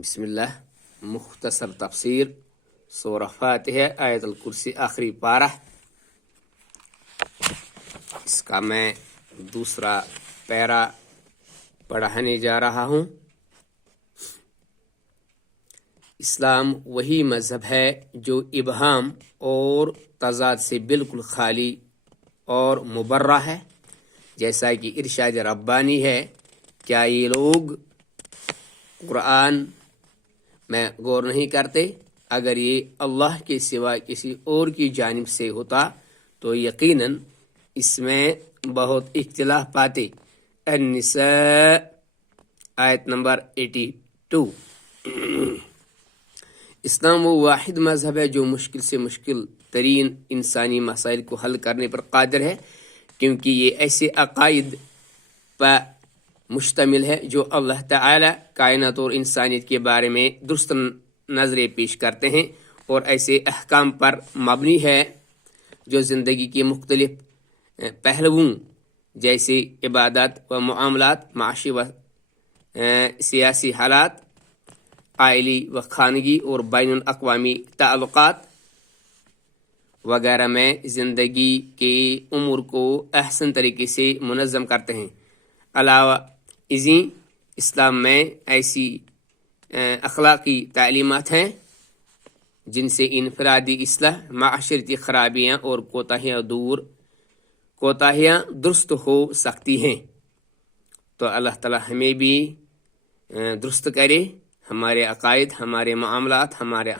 بسم اللہ مختصر تفسیر سورہ فاتحہ آیت الکرسی آخری پارہ، اس کا میں دوسرا پیرا پڑھانے جا رہا ہوں۔ اسلام وہی مذہب ہے جو ابہام اور تضاد سے بالکل خالی اور مبرہ ہے، جیسا کہ ارشاد ربانی ہے، کیا یہ لوگ قرآن میں غور نہیں کرتے؟ اگر یہ اللہ کے سوا کسی اور کی جانب سے ہوتا تو یقیناً اس میں بہت اختلاف پاتے۔ النساء آیت نمبر 82۔ اسلام وہ واحد مذہب ہے جو مشکل سے مشکل ترین انسانی مسائل کو حل کرنے پر قادر ہے، کیونکہ یہ ایسے عقائد پر مشتمل ہے جو اللہ تعالی کائنات اور انسانیت کے بارے میں درست نظریں پیش کرتے ہیں، اور ایسے احکام پر مبنی ہے جو زندگی کے مختلف پہلوؤں جیسے عبادات و معاملات، معاشی و سیاسی حالات، عائلی و خانگی اور بین الاقوامی تعلقات وغیرہ میں زندگی کے امور کو احسن طریقے سے منظم کرتے ہیں۔ علاوہ ازیں اسلام میں ایسی اخلاقی تعلیمات ہیں جن سے انفرادی اصلاح، معاشرتی خرابیاں اور کوتاہیاں درست ہو سکتی ہیں۔ تو اللہ تعالی ہمیں بھی درست کرے، ہمارے عقائد، ہمارے معاملات،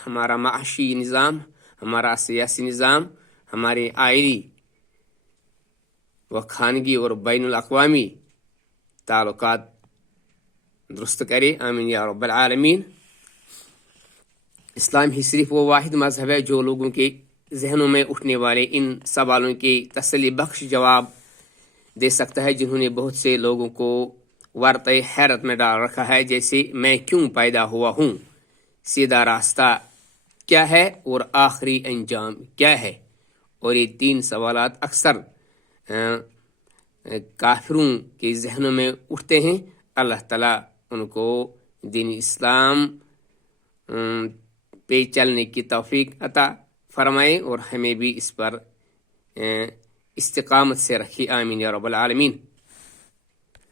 ہمارا معاشی نظام، ہمارا سیاسی نظام، ہمارے عائلی و خانگی اور بین الاقوامی تعلقات درست کرے، آمین یا رب العالمین۔ اسلام ہی صرف وہ واحد مذہب ہے جو لوگوں کے ذہنوں میں اٹھنے والے ان سوالوں کے تسلی بخش جواب دے سکتا ہے جنہوں نے بہت سے لوگوں کو ورطۂ حیرت میں ڈال رکھا ہے، جیسے میں کیوں پیدا ہوا ہوں، سیدھا راستہ کیا ہے اور آخری انجام کیا ہے۔ اور یہ تین سوالات اکثر کافروں کے ذہنوں میں اٹھتے ہیں۔ اللہ تعالیٰ ان کو دین اسلام پہ چلنے کی توفیق عطا فرمائے اور ہمیں بھی اس پر استقامت سے رکھے، آمین یا رب العالمین۔